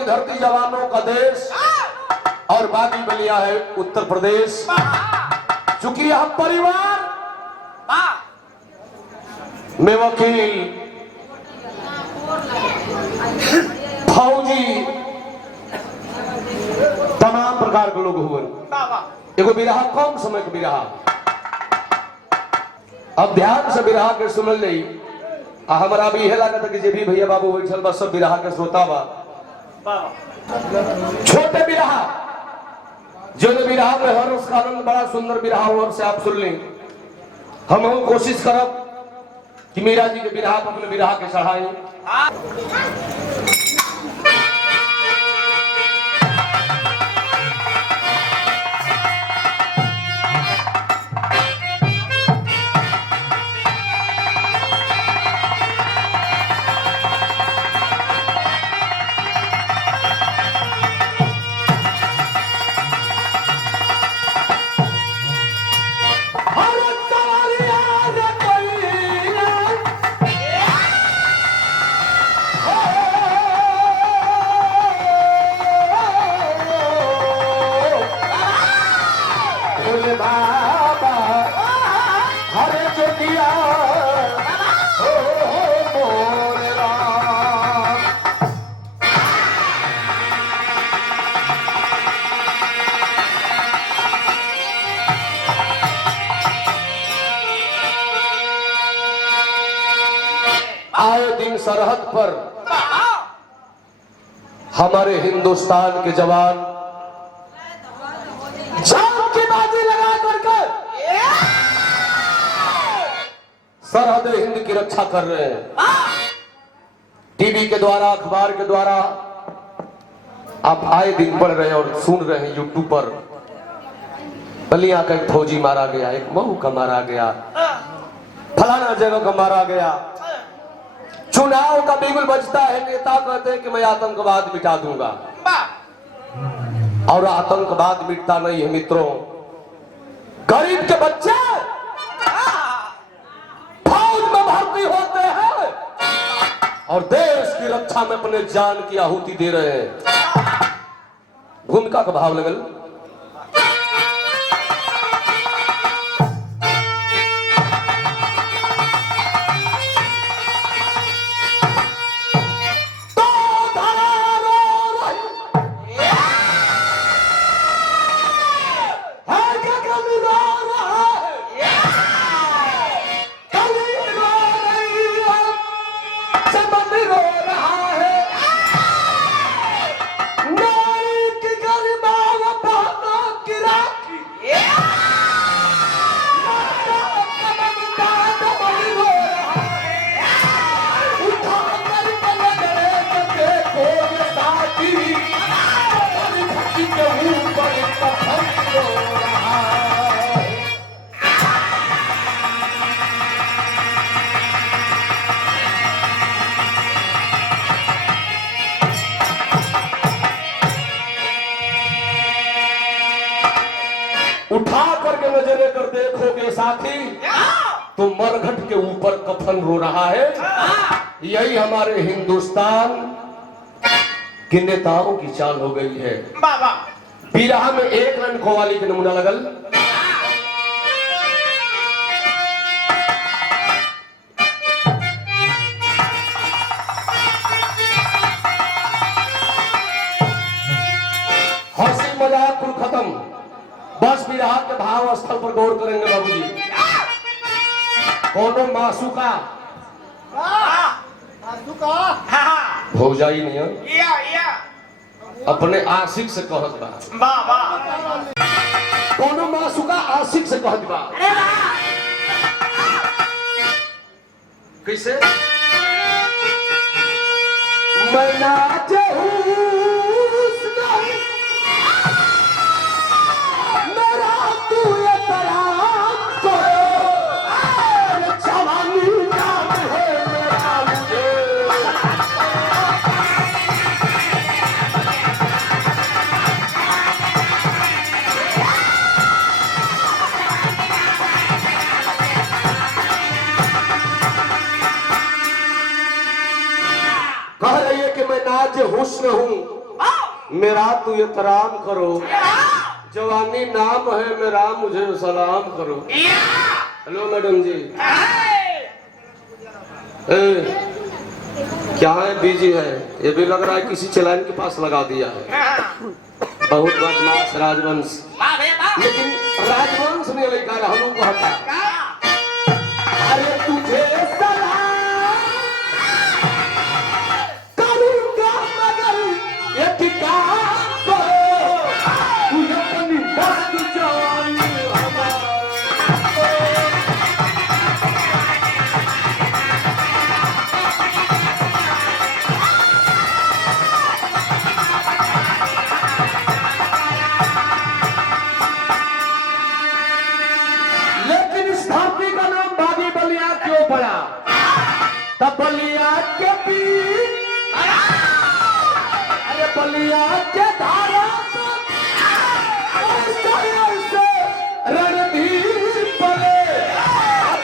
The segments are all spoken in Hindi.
धरती जवानों का देश और बाकी बलिया है उत्तर प्रदेश। चूंकि यह परिवार में वकील, फौजी, तमाम प्रकार के लोग हुए। एगो बिरहा कौन समय के बिरहा, अब ध्यान से बिरहा के सुन ली। हमारा भी यह लागत कि जे भी भैया बाबू बैठल बा सब बिरहा के श्रोता बा। छोटे बिरहा जो बिरहा में हर उस कारण बड़ा सुंदर बिरहा और से आप सुन लें। हम कोशिश करब कि मीरा जी के बिरहा को अपने बिरहा के चढ़ाई। आए दिन सरहद पर हमारे हिंदुस्तान के जवान जान की बाजी लगा करके सरहद हिंद की रक्षा कर रहे हैं। टीवी के द्वारा, अखबार के द्वारा आप आए दिन पढ़ रहे हैं और सुन रहे हैं यूट्यूब पर। बलिया का एक फौजी मारा गया, एक महू का मारा गया, फलाना जगह का मारा गया। चुनाव का बिगुल बजता है, नेता कहते हैं कि मैं आतंकवाद मिटा दूंगा, और आतंकवाद मिटता नहीं है मित्रों। गरीब के बच्चे फौज में भर्ती होते हैं और देश की रक्षा में अपने जान की आहुति दे रहे हैं। भूमिका का भाव लगल। उठा करके नजरे कर देखोगे साथी तो मरघट के ऊपर कफन रो रहा है। यही हमारे हिंदुस्तान के नेताओं की चाल हो गई है। बिरहा में एक रन कव्वाली के नमूना लगल। हंसी मजाक कुल खत्म, बस विरह के भाव स्थल पर गौर करेंगे बाबूजी। कोनो मासूका भौजाई नहीं है, अपने आशिक से कहत बा। कोनो मासूका आशिक से कहत बा। कैसे? मैं नाचे मेरा तू ये तराम करो, जवानी नाम है मेरा मुझे। कह रही है कि मैं नाज हुस्न हूँ, मेरा तू ये तराम करो, जवानी नाम है मेरा मुझे सलाम करो। हेलो मैडम जी। क्या है, बिजी है? ये भी लग रहा है किसी चैनल के पास लगा दिया है। बहुत बदमाश राजवंश। लेकिन राजवंश ने लिखा हम कहता अरे तुझे तब बलिया के पीर, अरे बलिया के धारा रणधीर पले,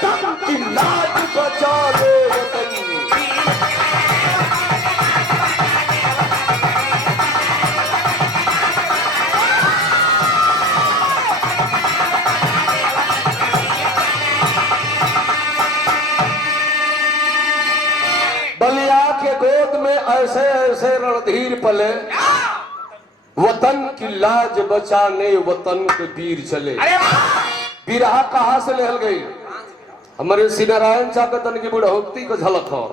तब इलाज बचा ले ऐसे ऐसे रणधीर पले, वतन की लाज बचाने वतन के तीर चले। बिरहा कहाँ से लहल गई? हमारे श्री नारायण चाकतन की बुढ़ौती को झलक हो।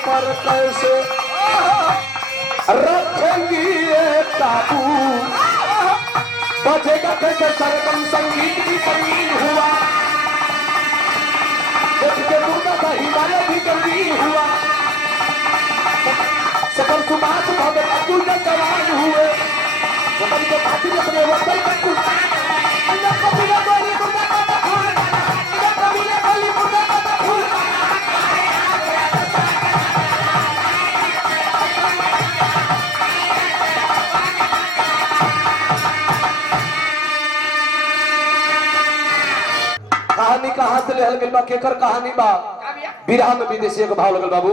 पर कैसे रखेंगी ये काबू, बजेगा कैसे सरगम संगीत की संगीत हुआ, देखते मुर्दा का हिमालय भी गंभीर हुआ, सकल सुबास भगत अब्दुल का जवान हुए, वतन के खातिर अपने वतन का कहानी कहां से लहल गई बा, केकर कहानी बा? बिरहा में विदेशी के भाव लगल बाबू।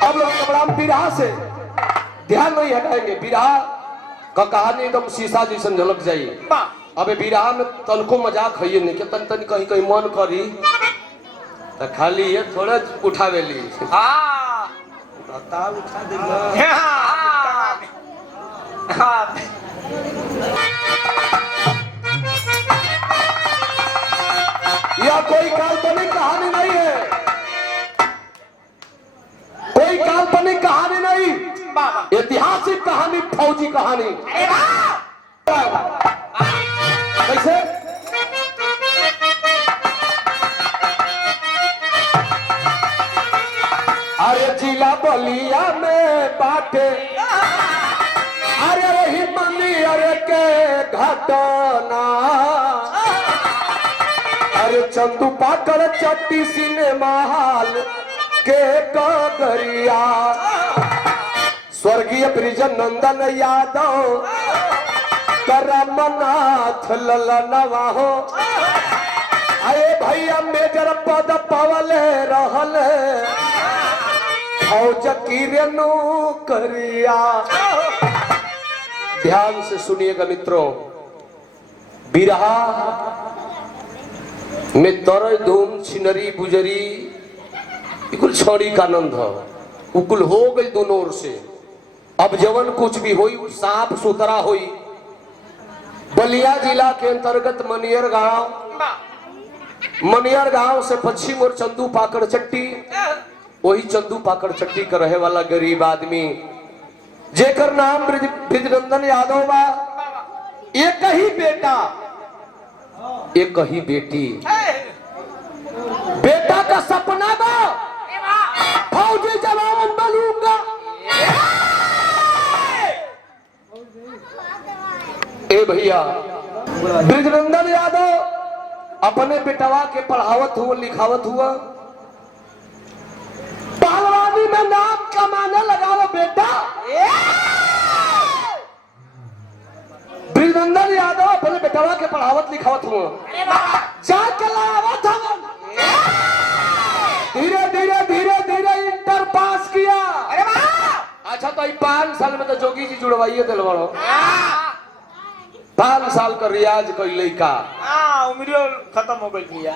अब लोग कमराम बिरहा से ध्यान नहीं हटाएंगे। बिरहा का कहानी एकदम शीशा जैसन झलक जाई। अबे बिरहा में तनको मजाक है नहीं, तन तन कहीं कहीं मन करी तो खाली ये थोड़ा उठावे ली उठा देगा। यह कोई काल्पनिक कहानी नहीं है, कोई काल्पनिक कहानी नहीं, ऐतिहासिक कहानी, फौजी कहानी। कैसे? बलिया में बाटे अरे ही मंदिर के घटना अरे चंदू पाकड़ चट्टी सिनेमा हॉल के कगरिया स्वर्गीय ब्रिजनंदन यादव करमनाथ ललनवा हो अरे भैया मेजर पद पवले रहल फौज की नौकरिया। ध्यान से सुनिएगा मित्रों, बिरहा में तरय धूम छिनरी बुजरी कुल छड़ी का आनंद उकुल हो गई दोनों ओर से। अब जवन कुछ भी हुई साफ सुथरा हुई। बलिया जिला के अंतर्गत मनियर गांव से पश्चिम और चंदू पाकड़ चट्टी, वही चंदू पाकड़ चट्टी का रहे वाला गरीब आदमी जेकर नाम ब्रिजनंदन यादव बा। एक ही बेटा एक ही बेटी, बेटा का सपना बा फौजी जवान बनूंगा। ए भैया ब्रिजनंदन यादव अपने बेटवा के पढ़ावत हुआ लिखावत हुआ, पहलवानी में नाम कमाने लगा वो बेटा। ब्रिजनंदन यादव अपने बेटवा के पढ़ावत लिखावत हुआ, जाके लावत हुआ। धीरे धीरे धीरे धीरे इंटर पास किया। अच्छा तो 5 साल में तो जोगी जी जुड़वाइए दिल बड़ो। 5 साल का रियाज कोई लड़का उम्र खत्म हो गई है।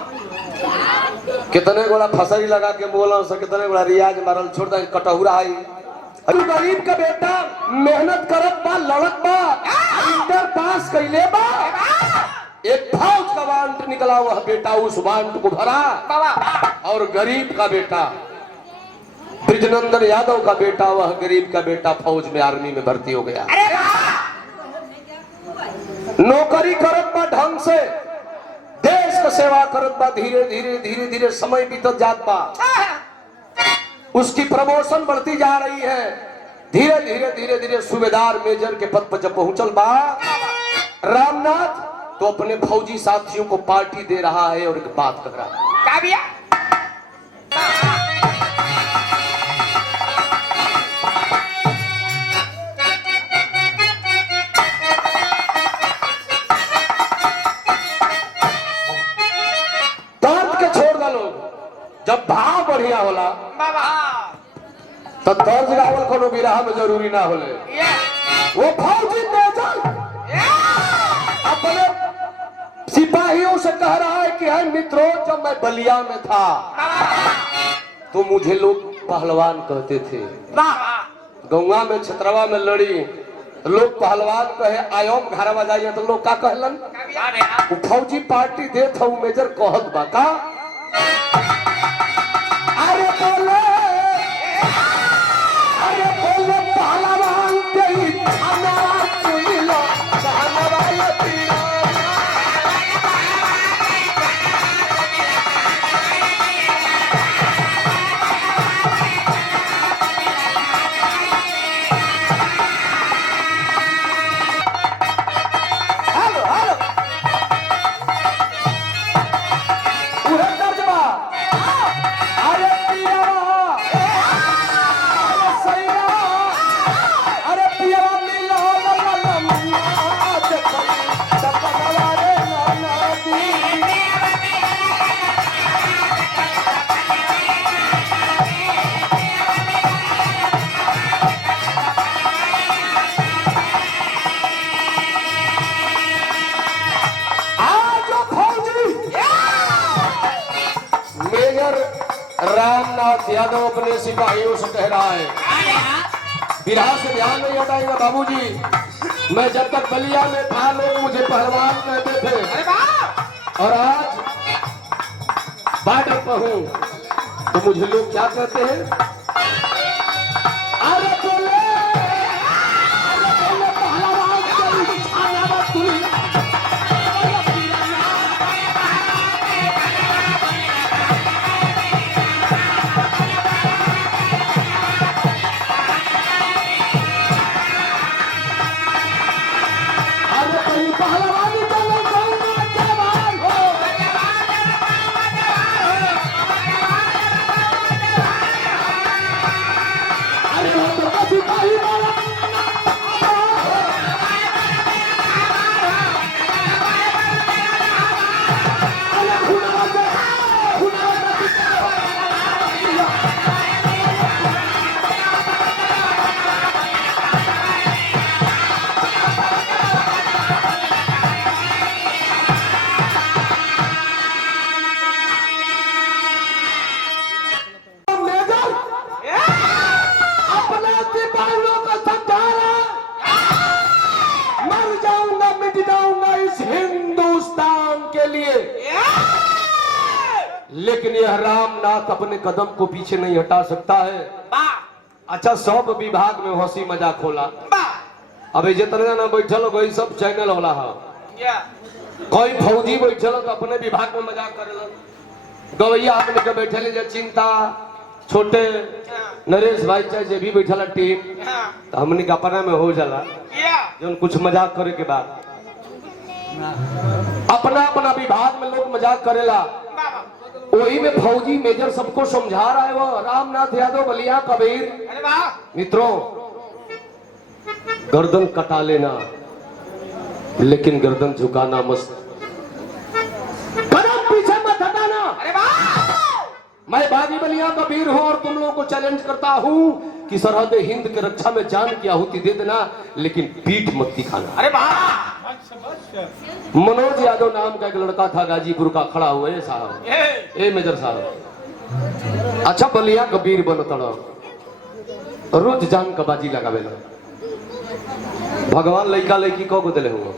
कितने गोला फसरी लगा के बोला से कितने गोला रियाज मारल छोड़ दे कटहुरा आई। गरीब का बेटा मेहनत करत बा लड़त बा इंटर पास कैले बा। एक फौज का वांट निकला वह बेटा उस वांट को भरा और गरीब का बेटा ब्रिजनंदन यादव का बेटा वह गरीब का बेटा फौज में आर्मी में भर्ती हो गया। नौकरी करत बा ढंग से, देश का सेवा करत बा। धीरे धीरे धीरे धीरे समय बीतत जात बा, उसकी प्रमोशन बढ़ती जा रही है। धीरे धीरे धीरे धीरे सूबेदार मेजर के पद पर जब पहुंचल बा रामनाथ तो अपने फौजी साथियों को पार्टी दे रहा है और एक बात कर रहा है। जब भाव बढ़िया होला तो तर्ज गावल कोनो बिरहा में जरूरी ना होले। वो फौजी मेजर अपने सिपाहियों से कह रहा है कि है मित्रों, जब मैं बलिया में था तो मुझे लोग पहलवान कहते थे। गौवा में छतरवा में लड़ी तो लोग पहलवान कहे, आयोम घर में जाइए तो लोग का कहलन वो फौजी पार्टी दे था मेजर कहत बा का। अरे बोले पहलवान तेरी धन्यवाद सुनी लो धन्यवाद तेरा। हेलो हेलो उधर तर्जमा। अरे रामनाथ यादव अपने सिपाहियों से कह रहा है, बिरहा से ध्यान नहीं हटाएगा बाबूजी। मैं जब तक बलिया में था लोग मुझे पहलवान कहते थे और आज बॉर्डर पर हूं तो मुझे लोग क्या कहते हैं। अरे बोले पहलवान लेकिन यह रामनाथ अपने कदम को पीछे नहीं हटा सकता है। अच्छा, सब विभाग में हंसी मजाक होला। अब जितने ना बैठल कोई सब चैनल वाला है, कोई फौजी बैठल तो अपने विभाग में मजाक करेलन, गवैया आदमी के बैठे जे चिंता छोटे नरेश भाई चाहे जे भी बैठल टीम, तो हमने का अपना में हो जाला जो कुछ मजाक करे के बाद अपना अपना विभाग में लोग मजाक करेला। वही में फौजी मेजर सबको समझा रहा है वो रामनाथ यादव बलिया कबीर। मित्रों, गर्दन कटा लेना लेकिन गर्दन झुकाना मस्त, कदम पीछे मत हटाना। मैं बागी बलिया कबीर हूं और तुम लोगों को चैलेंज करता हूं कि सरहद हिंद की रक्षा में जान की आहुति दे देना लेकिन पीठ मत दिखाना। अरे वाह! मनोज यादव नाम का एक लड़का था गाजीपुर का, खड़ा हुआ है साहब, ए मेजर साहब। अच्छा, बलिया कबीर बनता रोज जान का बाजी लगावेला। भगवान लड़का लड़की को दिले हुआ,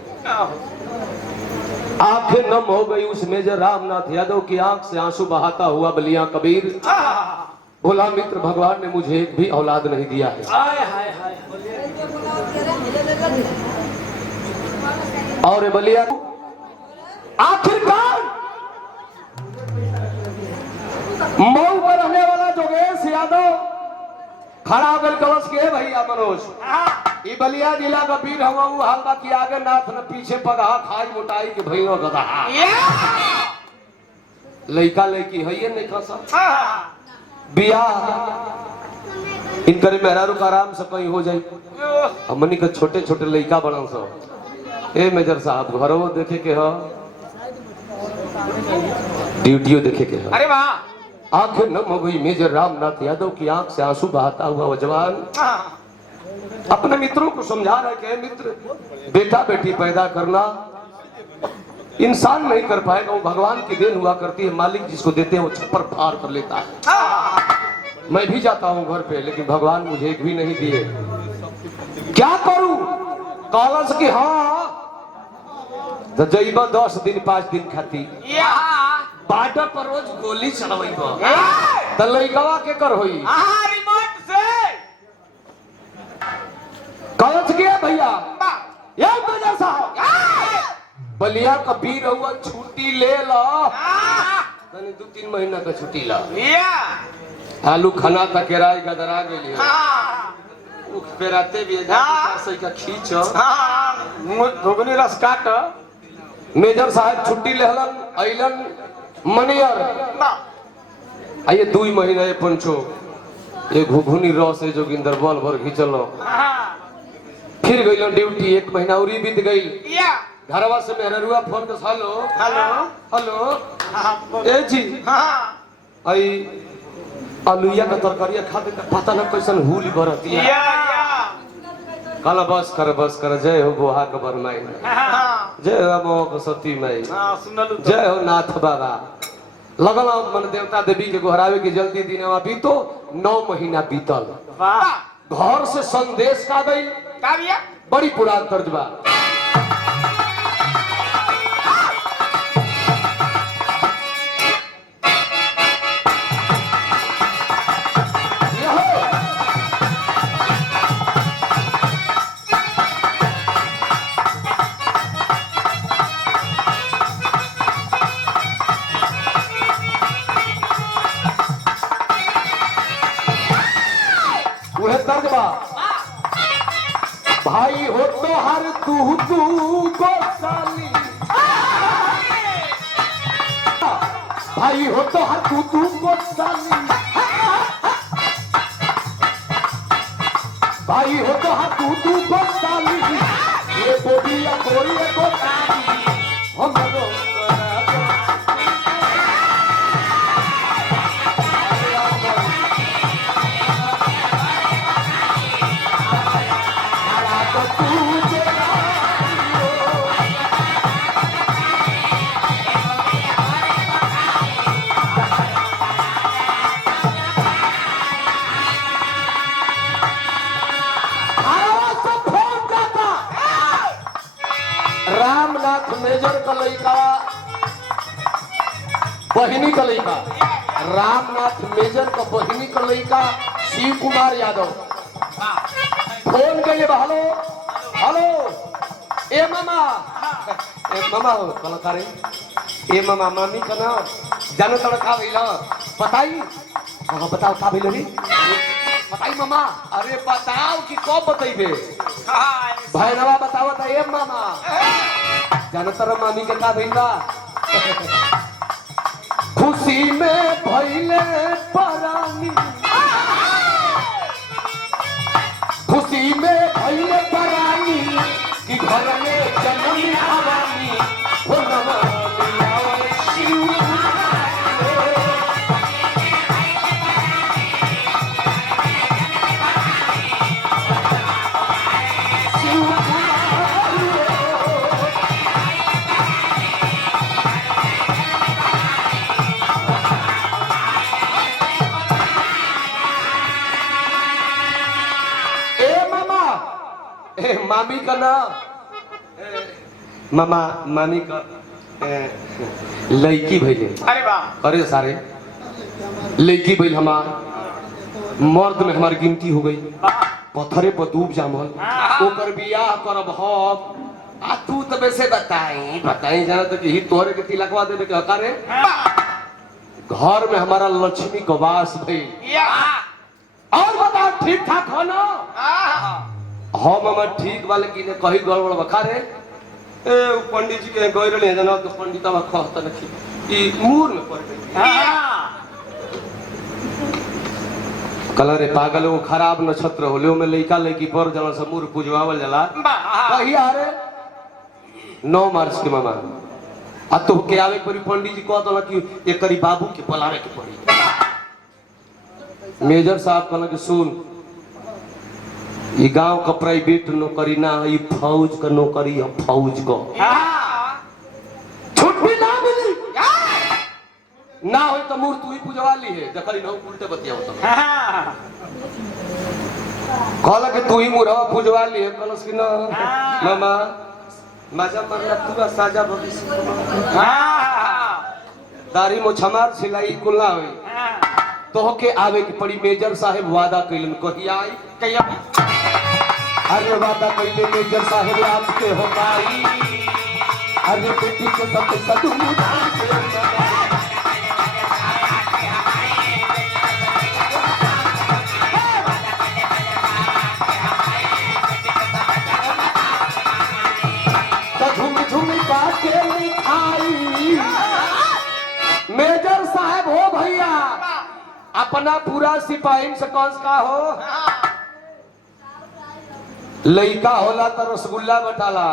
आंखें नम हो गई उस मेजर रामनाथ यादव की आंख से आंसू बहाता हुआ बलिया कबीर बोला, मित्र भगवान ने मुझे एक भी औलाद नहीं दिया है। और बलिया आखिरकार मऊ पर रहने वाला जोगेश यादव खड़ा होकर कलश के भैया मनोज ये बलिया जिला का वीर हवा हाल की आगे नाथ न पीछे पगहा खाई मोटाई के भैया गधा लड़का लड़की है ये नहीं खसा बियाह इनकर मेहरारू का आराम से कहीं हो जाए। हमनी के छोटे छोटे लड़का बड़ा सब ए मेजर साहब घरों देखे के हो ड्यूटियों देखे के हो। अरे वाह! आंखें नम हो गई मेजर रामनाथ यादव की आंख से आंसू बहाता हुआ वो जवान अपने मित्रों को समझा रहे कि मित्र बेटा बेटी पैदा करना इंसान नहीं कर पाएगा, वो भगवान की देन हुआ करती है। मालिक जिसको देते हैं वो छप्पर फाड़ कर लेता है। मैं भी जाता हूँ घर पे लेकिन भगवान मुझे एक भी नहीं दिए, क्या करूं? कॉलेज की हाँ तो जइब 10 दिन 5 दिन खाती बाटर पर रोज गोली चलवाइब तो लइकवा के कर होई रिमोट से कॉलेज के भैया ये मेजर साहब बलिया कबीर हुआ छुट्टी ले लो तनी 2-3 महीना का छुट्टी ला आलू खाना था किराए गदरा गेली उख पेराते भी सही का खींच घुगनी रस काट मेजर साहब छुट्टी लेहलन अइलन मनियर आइए 2 महीना ये पंचो ये घुघुनी रस है जोगिंदर बल भर खींचलो फिर गइलन ड्यूटी 1 महीना उरी बीत गई घरवा से मेहरुआ फोन कर हेलो हेलो हेलो ए जी आई आलूया का तरकारिया खाते पता न कैसन हुली भरती है काला बस कर जय हो बोहा कबर माई जय हो मो को सती माई जय हो नाथ बाबा लगल मन देवता देवी के गोहरावे की जल्दी दिनवा बीतो 9 महीना बीतल घर से संदेश का गई बड़ी पुरान तर्जबा भाई हो तो हर तू गोसाली भाई हो तो हर तू गोसाली भाई हो तो हर तू गोसाली ये बोलिया कोई गोसाली हम रामनाथ मेजर का लड़का बहिनी का लड़का रामनाथ मेजर का बहिनी का लड़का शिव कुमार यादव फोन के लिए हेलो हेलो ए मामा हो कलाकार ए मामा मामी का ना जानो तोड़ का भइल बताई हाँ बताओ का भइल रे बताई मामा अरे बताओ कि कब बतइबे भैरवा बताओ त ए मामा जानो तोड़ मामी के का भइल बा खुशी में भइले परानी खुशी में भइले परानी कि घर में जन्म भवानी हो नमः शिव मामी का ना मामा मामी का लड़की भइले अरे वाह अरे सारे लड़की भइल हमार मर्द में हमार गिनती हो गई पत्थरे पर डूब जामल ओकर बियाह करब हम आ तू तो वैसे बताई जाना तो कि ही तोहरे के तिलकवा देवे के हकारे घर में हमारा लक्ष्मी का वास भइल और बताओ ठीक ठाक हो ना हाँ मामा ठीक वाले की ने कही गड़बड़ बखारे ए पंडित जी के गइर ले जाना तो पंडितवा कहत नखी ई मूर में पड़ गई कलर रे पागल वो खराब नक्षत्र होले में लइका लइकी पर जला समूर पूजवावल जाला कही अरे 9 मार्च के मामा आ तो के आवे परी पंडित जी कहत ना कि एकरी बाबू के पलावे के पड़ी मेजर साहब कहला कि सुन ये गांव का प्राइवेट नौकरी ना है फौज का नौकरी है फौज को छुट्टी ना मिली ना हो तो मूर्त तू ही पूजवा ली है देखली ना उल्टे बतिया होता कहला कि तू ही मुरवा पूजवा ली है कलस कि ना मामा मजा मरला पूरा साजा भविष्य दाढ़ी मोछमार सिलाई कुल्ला हुई तो के आवे की पड़ी मेजर साहब वादा कइलन कही आई कहिया अरे वादा कइले मेजर साहब आपके हो पाई अरे बेटी को सब सदू तो झूम झूम बात के आई मेजर साहब हो भैया अपना पूरा सिपाही से कौन का हो लइका होला तो रसगुल्ला बटाला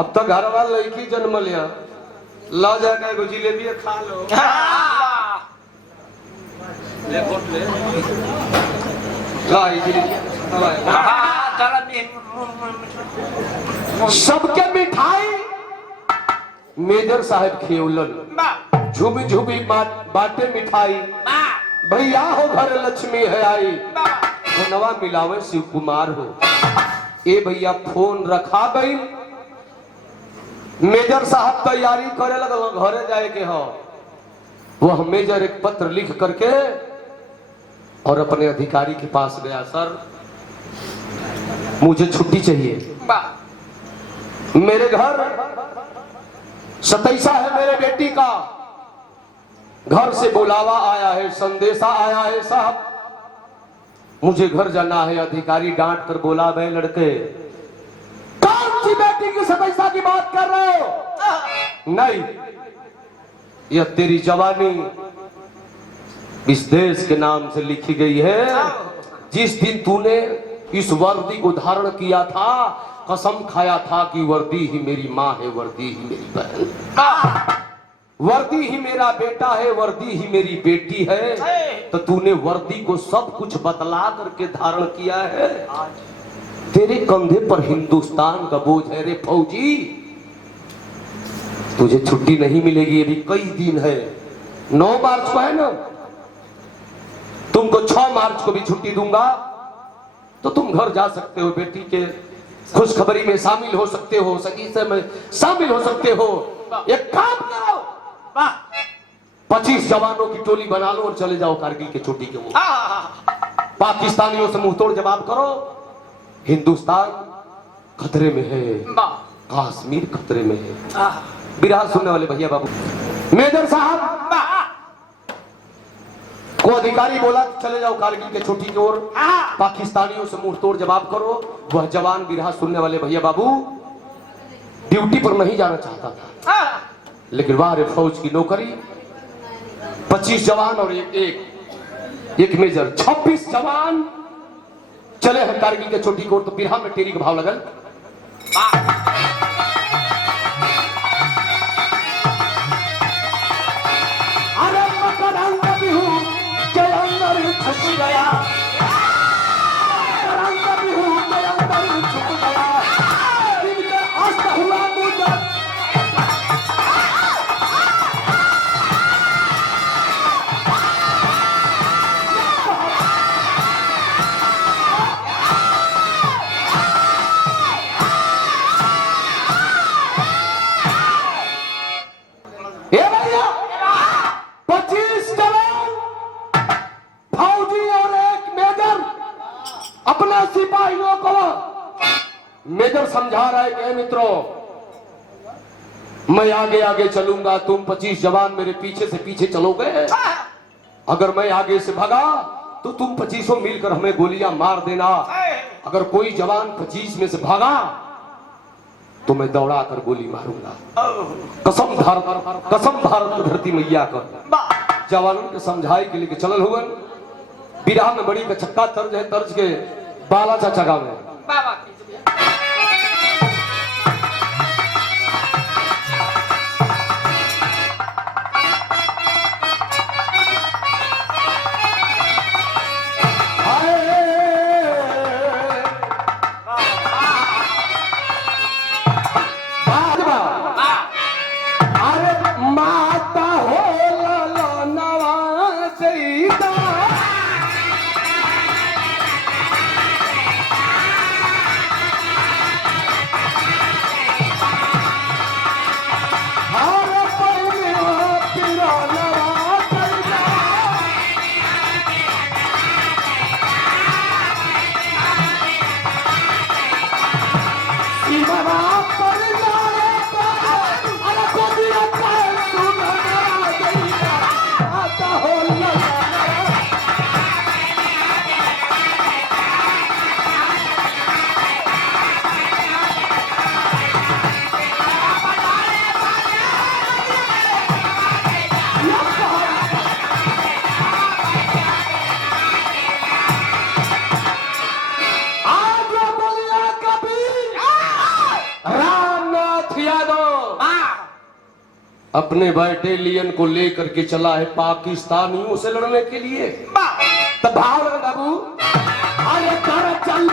अब तो घर वाला लड़की जन्म लिया ला जाकर एगो जिलेबी खा लो ले कोट ले ला सबके मिठाई मेजर साहब खेवलन झूमी झूमी बाटे मिठाई भैया हो घर लक्ष्मी है आई तो नवा मिलावे शिव कुमार हो ए भैया फोन रखा गई मेजर साहब तैयारी करे लगल घरे जाए के हो वह मेजर एक पत्र लिख करके और अपने अधिकारी के पास गया सर मुझे छुट्टी चाहिए मेरे घर 27 है मेरे बेटी का घर से बुलावा आया है संदेशा आया है साहब मुझे घर जाना है अधिकारी डांट कर बोला भाई लड़के कौन सी बेटी की 27 की बात कर रहे हो नहीं यह तेरी जवानी इस देश के नाम से लिखी गई है जिस दिन तूने इस वर्दी को धारण किया था कसम खाया था कि वर्दी ही मेरी माँ है वर्दी ही मेरी बहन वर्दी ही मेरा बेटा है वर्दी ही मेरी बेटी है तो तूने वर्दी को सब कुछ बतला करके धारण किया है तेरे कंधे पर हिंदुस्तान का बोझ है रे फौजी तुझे छुट्टी नहीं मिलेगी अभी कई दिन है 9 मार्च को है ना तुमको 6 मार्च को भी छुट्टी दूंगा तो तुम घर जा सकते हो बेटी के खुशखबरी में शामिल हो सकते हो संगीत में शामिल हो सकते हो एक काम करो जवानों की टोली बना लो और चले जाओ कारगिल के चोटी के ऊपर। पाकिस्तानियों से मुंह तोड़ जवाब करो, हिंदुस्तान खतरे में है, कश्मीर खतरे में है। बिरहा सुनने वाले भैया बाबू, मेजर साहब को अधिकारी बोला चले जाओ कारगिल के चोटी की ओर, पाकिस्तानियों से मुंह तोड़ जवाब करो। वह जवान बिरहा सुनने वाले भैया बाबू ड्यूटी पर नहीं जाना चाहता था, लेकिन वहां फौज की नौकरी, 25 जवान और एक मेजर, 26 जवान चले हैं कारगिल के चोटी की ओर। तो बिरहा में टेरी का भाव लगल। अरे मकरंग बिहू के अंदर छुप गया, मकरंग बिहू के अंदर छुप गया, इनके अस्त हुआ मुझे। ए भैया 25 जवान फौजी और एक मेजर अपने सिपाहियों को, मेजर समझा रहा है कि मित्रों मैं आगे आगे चलूंगा, तुम 25 जवान मेरे पीछे से पीछे चलोगे। अगर मैं आगे से भागा तो तुम 25 मिलकर हमें गोलियां मार देना। अगर कोई जवान 25 में से भागा तो मैं दौड़ा कर गोली मारूंगा। कसम भारत की धरती मैया कर। जवानों के समझाई के लिए चलल हुए। बिरहा में बड़ी कचक्का तर्ज है, तर्ज के बाला चाचा गावे। अपने बैटेलियन को लेकर के चला है पाकिस्तानियों से लड़ने के लिए। तब भाव लगा बाबू, अरे कर चल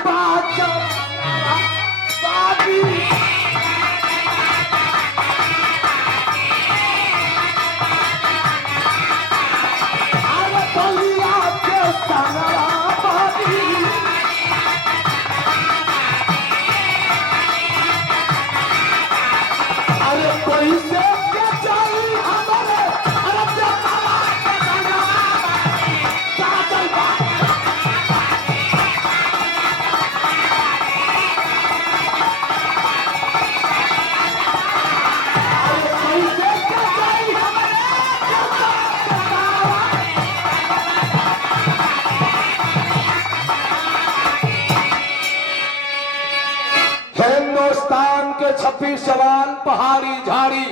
हिंदुस्तान के 26 जवान पहाड़ी झाड़ी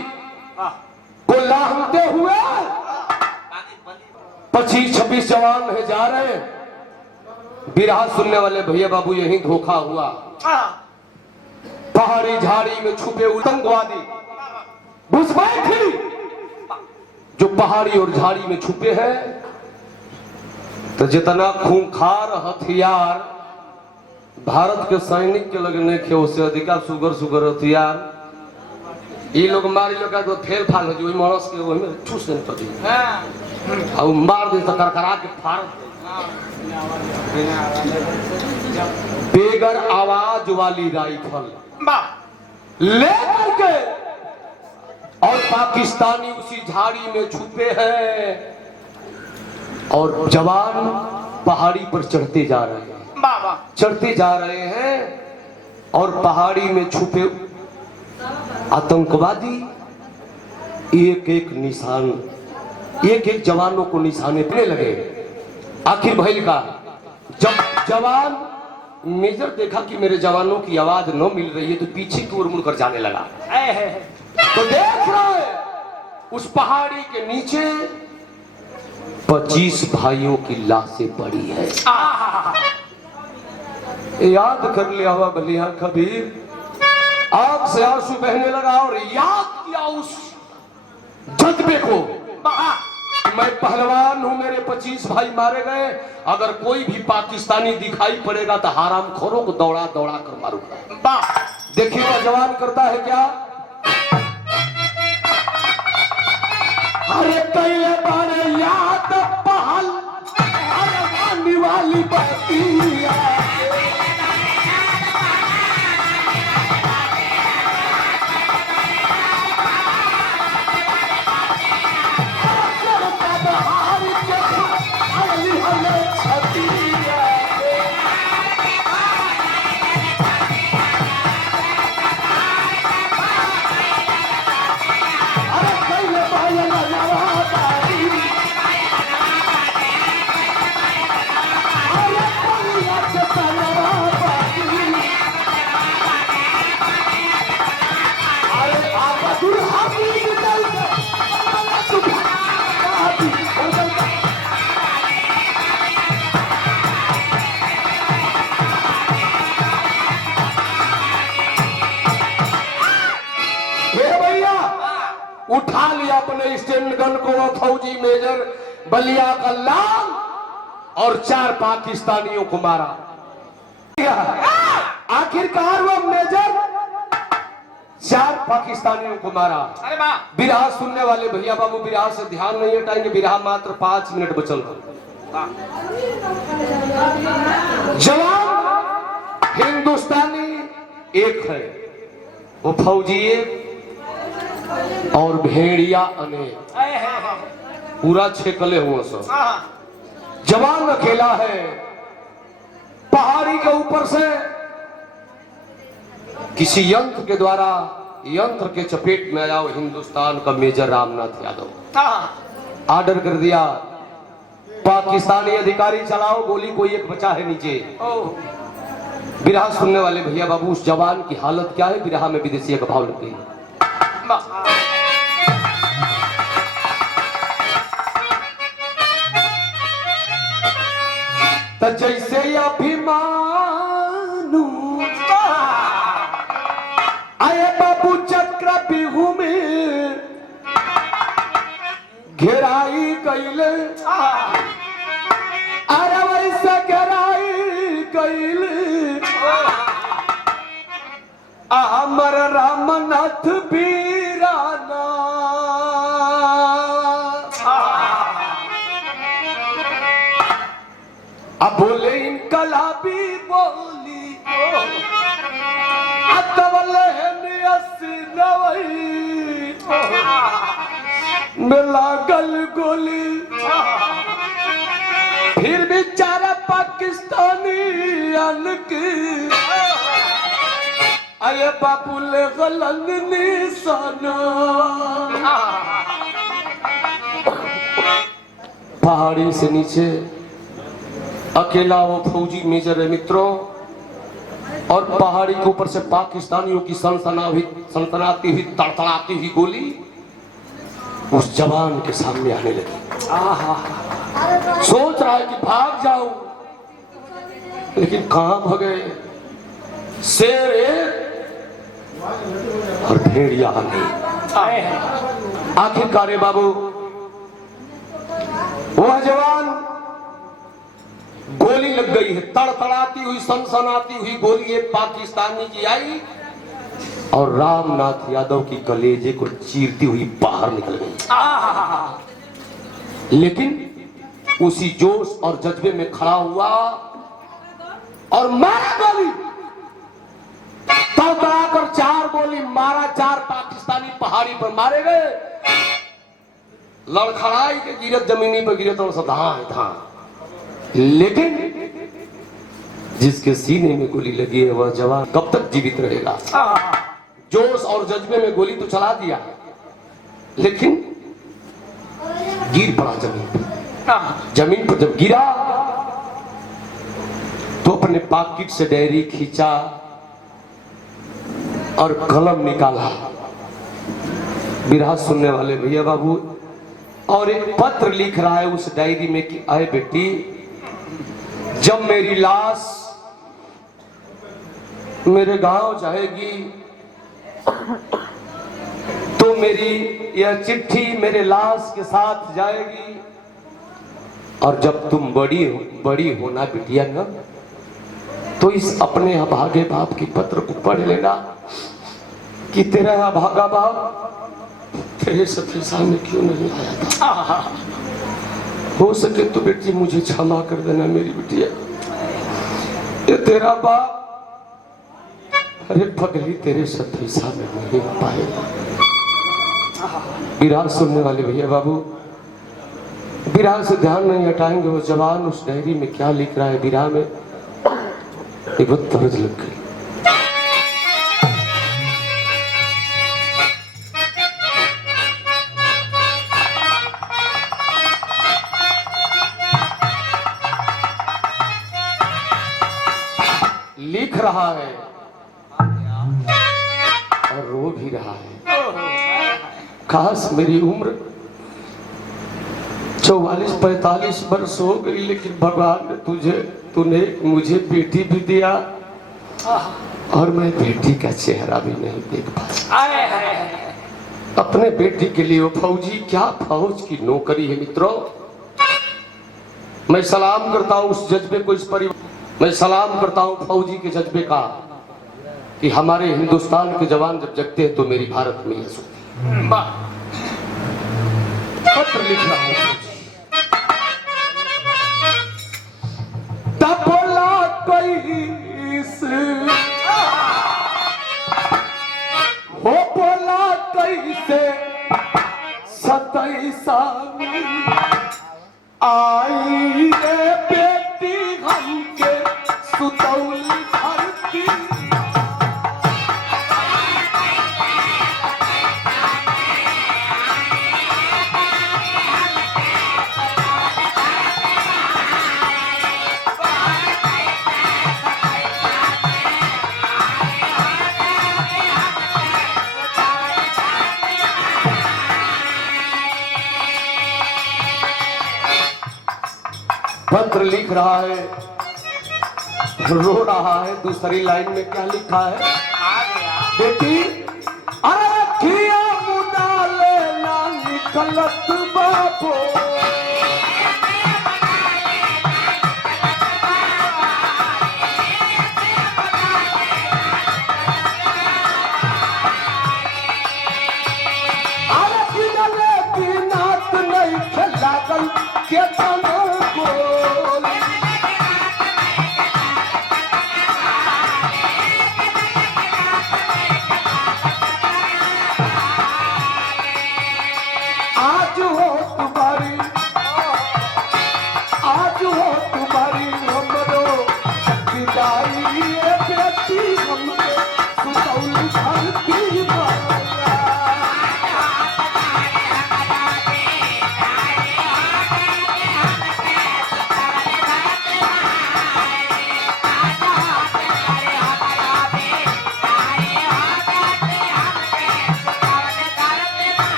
को लांघते हुए 25-26 जवान है जा रहे हैं। बिरहा सुनने वाले भैया बाबू यही धोखा हुआ। पहाड़ी झाड़ी में छुपे आतंकवादी घुसपैठी जो पहाड़ी और झाड़ी में छुपे हैं, तो जितना खूंखार हथियार भारत के सैनिक के लगने के उससे अधिका सुगर हथियार ये लोग मारी लोग तो फेल फाल हो जो मरस के वही में ठूस नहीं पड़ी और मार दे तो करकरा के फाड़ बेगर आवाज वाली राइफल लेकर के और पाकिस्तानी उसी झाड़ी में छुपे हैं और जवान पहाड़ी पर चढ़ते जा रहे हैं, बाबा चढ़ते जा रहे हैं और पहाड़ी में छुपे आतंकवादी एक एक निशान, एक एक जवानों को निशाने पे लगे। आखिर भइल का, जब जवान मेजर देखा कि मेरे जवानों की आवाज न मिल रही है तो पीछे की ओर मुड़कर जाने लगा। तो देख रहा है उस पहाड़ी के नीचे 25 भाइयों की लाशें पड़ी है। याद कर लिया हुआ बलिया कबीर, आंख से आंसू बहने लगा और याद किया उस जज्बे को। मैं पहलवान हूं, मेरे 25 भाई मारे गए, अगर कोई भी पाकिस्तानी दिखाई पड़ेगा तो हराम खोरों को दौड़ा दौड़ा कर मारूंगा। देखिएगा जवान करता है क्या, अरे कैले बारे याद पहल अरवानी वाली बतिया, उठा लिया अपने स्टैंड गन को वो फौजी मेजर बलिया का लाल और 4 पाकिस्तानियों को मारा। आखिरकार वो मेजर 4 पाकिस्तानियों को मारा। अरे वाह, बिरहा सुनने वाले भैया बाबू बिरहा से ध्यान नहीं हटाएंगे, बिरहा मात्र 5 मिनट बचल। जवान हिंदुस्तानी एक है, वो फौजी एक और भेड़िया अनेक, पूरा छेकले हुए सब। जवान अकेला है, पहाड़ी के ऊपर से किसी यंत्र के द्वारा, यंत्र के चपेट में आया वो हिंदुस्तान का मेजर रामनाथ यादव। ऑर्डर कर दिया पाकिस्तानी अधिकारी चलाओ गोली, कोई एक बचा है नीचे। बिरहा सुनने वाले भैया बाबू उस जवान की हालत क्या है, बिरहा में विदेशी का भाव लग गई। तो जैसे अभिमानू आए बाबू चक्र बिहू में घेराई कैले, अरे वैसे घेराई कैले हमर रामनाथ बीराना। अब बोले इनकलाबी बोली मिला गल गोली, फिर बेचारा पाकिस्तानी की अरे बाबूले गलंग निशाना। पहाड़ी से नीचे अकेला वो फौजी मेजर है मित्रों, और पहाड़ी के ऊपर से पाकिस्तानियों की सनसनाती हुई तड़तड़ाती हुई गोली उस जवान के सामने आने लगी। सोच रहा है कि भाग जाऊं, लेकिन कहां भागे, शेर एक और भेड़िया नहीं। आखिरकार बाबू वह जवान, गोली लग गई है, तड़तड़ाती हुई सनसनाती हुई गोली एक पाकिस्तानी की आई और रामनाथ यादव की कलेजे को चीरती हुई बाहर निकल गई। लेकिन उसी जोश और जज्बे में खड़ा हुआ और मारा गोली, तड़तड़ाकर 4 गोली मारा, 4 पाकिस्तानी पहाड़ी पर मारे गए, लड़खड़ाई के गिरत जमीनी पर गिरे तो धां। लेकिन जिसके सीने में गोली लगी है वह जवान कब तक जीवित रहेगा? जोश और जज्बे में गोली तो चला दिया, लेकिन गिर पड़ा जमीन पर। जमीन पर जब गिरा तो अपने पॉकेट से डायरी खींचा और कलम निकाला। बिरहा सुनने वाले भैया बाबू, और एक पत्र लिख रहा है उस डायरी में कि आए बेटी, जब मेरी लाश मेरे गांव जाएगी तो मेरी यह चिट्ठी मेरे लाश के साथ जाएगी, और जब तुम बड़ी होना बिटिया ना, तो इस अपने अभागे बाप की पत्र को पढ़ लेना कि तेरा अभागा बाप तेरे सबके सामने क्यों नहीं आया था। हो सके तो बेटी मुझे क्षमा कर देना मेरी बिटिया, ये तेरा बाप अरे पगली तेरे सत्य सामने नहीं पाएगा। विराग सुनने वाले भैया बाबू, विराग से ध्यान नहीं हटाएंगे वो जवान उस डायरी में क्या लिख रहा है। विराग में एक बात तरज लग गई। लिख रहा है और रो भी रहा है। काश मेरी उम्र 44-45 वर्ष हो गई, लेकिन भगवान ने तूने मुझे बेटी भी दिया और मैं बेटी का चेहरा भी नहीं देख पाया। अपने बेटी के लिए वो फौजी, क्या फौज की नौकरी है मित्रों। मैं सलाम करता हूं उस जज्बे को, इस परिवार मैं सलाम करता हूं फौजी के जज्बे का कि हमारे हिंदुस्तान के जवान जब जगते हैं तो मेरी भारत में यह सोती। पत्र लिख रहा हूं, तबला कैस हो बोला कैसे 27 आई रे बेटी हमके सुतौली धरती। पत्र लिख रहा है, रो रहा है। दूसरी लाइन में क्या लिखा है? बेटी अरे किया मुना लेना निकलत बाबो, अरे किनले बिनात नहीं खेलागल के तना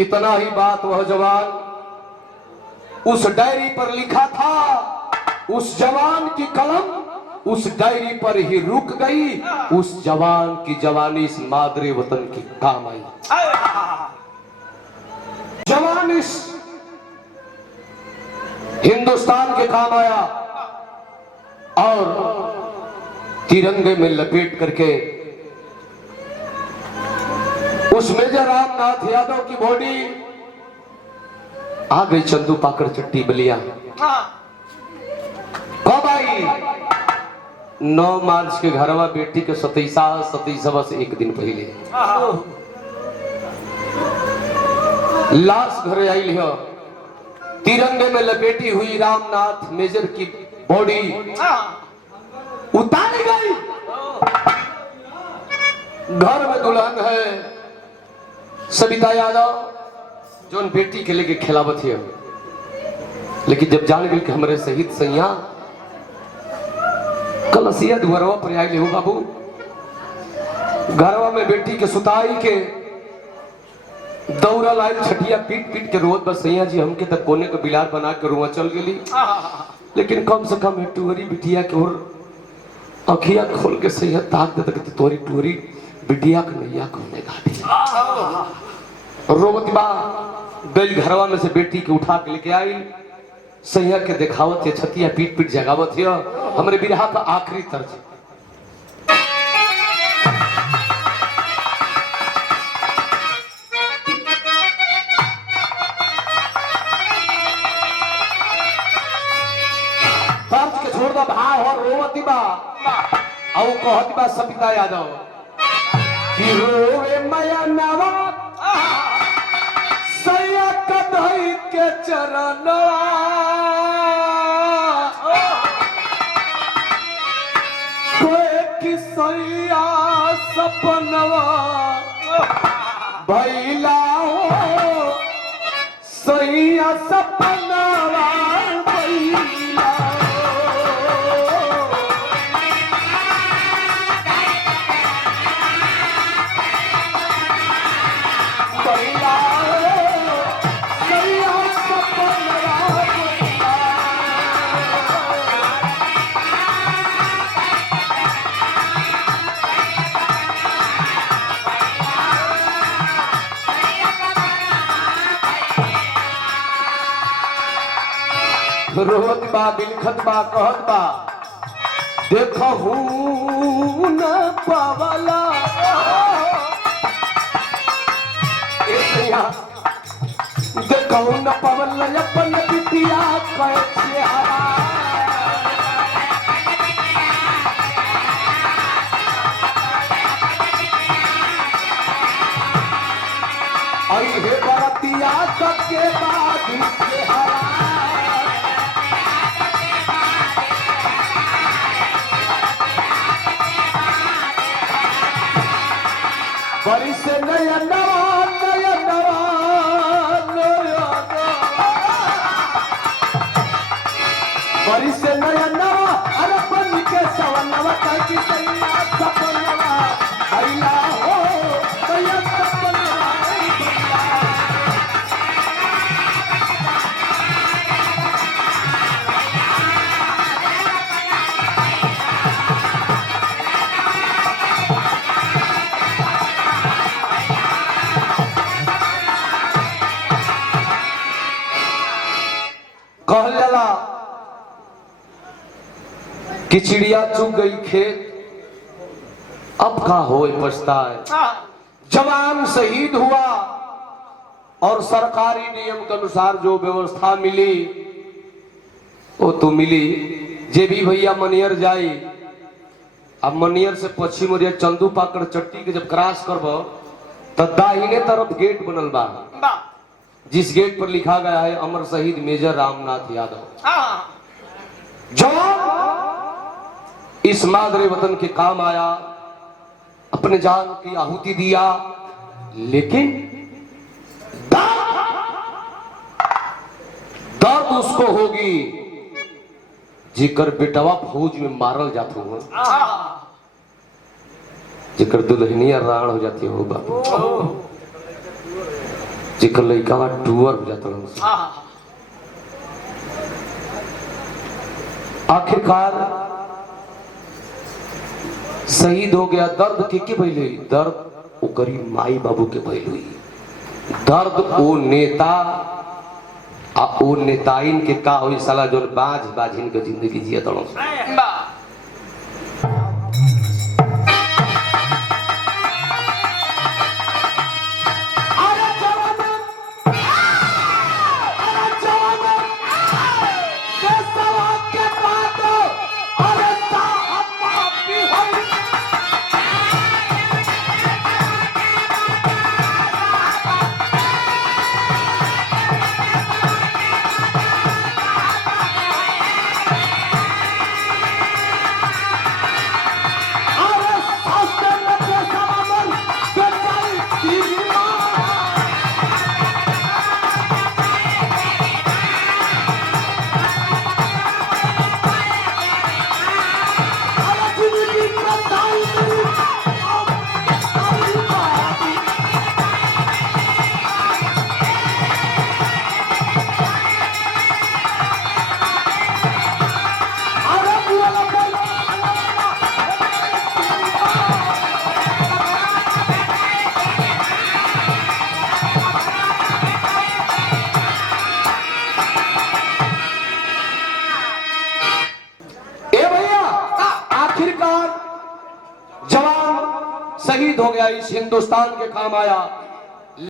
इतना ही बात वह जवान उस डायरी पर लिखा था। उस जवान की कलम उस डायरी पर ही रुक गई। उस जवान की जवानी इस मादरे वतन की काम आई। जवान इस हिंदुस्तान के काम आया और तिरंगे में लपेट करके उस मेजर रामनाथ यादव की बॉडी आ गई चंदू पाकड़ चट्टी बलिया। कब आई? 9 मार्च के घरवा बेटी के सतीसवा से एक दिन पहले लाश घरे आई हो, तिरंगे में लपेटी हुई रामनाथ मेजर की बॉडी उतारी गई। घर में दुल्हन है सविता यादव, जो बेटी के लेके खिलावत है, लेकिन जब जान गई कि हमारे शहीद सैया कलसिया दुआरवा पर आए हो बाबू, घरवा में बेटी के सुताई के दौड़ा लाइन छठिया पीट पीट के रोत, बस सैया जी हमके तक कोने का बिलार बना के रुआ चल गई। लेकिन कम से कम टूरी बिटिया के और अखिया खोल के सैया ताक दे तक तोरी टूरी बिटिया के नैया कोने घाटी रोवत बा। गई घरवा में से बेटी के उठा के लेके आई, सैया के दिखावत है, छतिया पीट पीट जगावत है। हमारे बिरहा का आखिरी तर्ज तर्ज के छोड़ दो भाव और रोवती बा और कहती बा सविता यादव कि रोवे माया नवा सैया कन्हई के चरणवा, कोई किसैया सपनवा भैला हो, सैया सपनवा भैला रोहत बा बिलखत बा कहत बा देखहू न पावला देखहू न पावला अपन बिटिया कैसे हरा आई हे बरतिया सबके बाद से हरा बड़ी से नया नवा नया नवा बड़ी से नया नवा अरे बन के सवनवा की सैया सपनवा भैला हो सैया सपनवा कहल जाला कि चिड़िया चुग गई खेत, अब का होए पछताए। जवान शहीद हुआ और सरकारी नियम के अनुसार जो व्यवस्था मिली वो तो मिली। जे भी भैया मनियर जाई, अब मनियर से पश्चिम ओरिया चंदू पाकड़ चट्टी के जब क्रॉस करबो तो दाहिने तरफ गेट बनल बा, जिस गेट पर लिखा गया है अमर शहीद मेजर रामनाथ यादव। जवान इस मादरे वतन के काम आया, अपने जान की आहुति दिया, लेकिन दर्द उसको होगी जिकर बेटवा फौज में मारल जात हो, जिकर दुल्हनिया राण हो जाती हो बाबू, जिकर लड़का टूअर हो जाता। आखिरकार शहीद हो गया। दर्द के भइल, दर्द ओकरी माई बाबू के भइल हुई, दर्द ओ नेता आ ओ नेताइन के का होई साला जो बाज बाजिन के जिंदगी जिया तड़ो। हो गया, इस हिंदुस्तान के काम आया।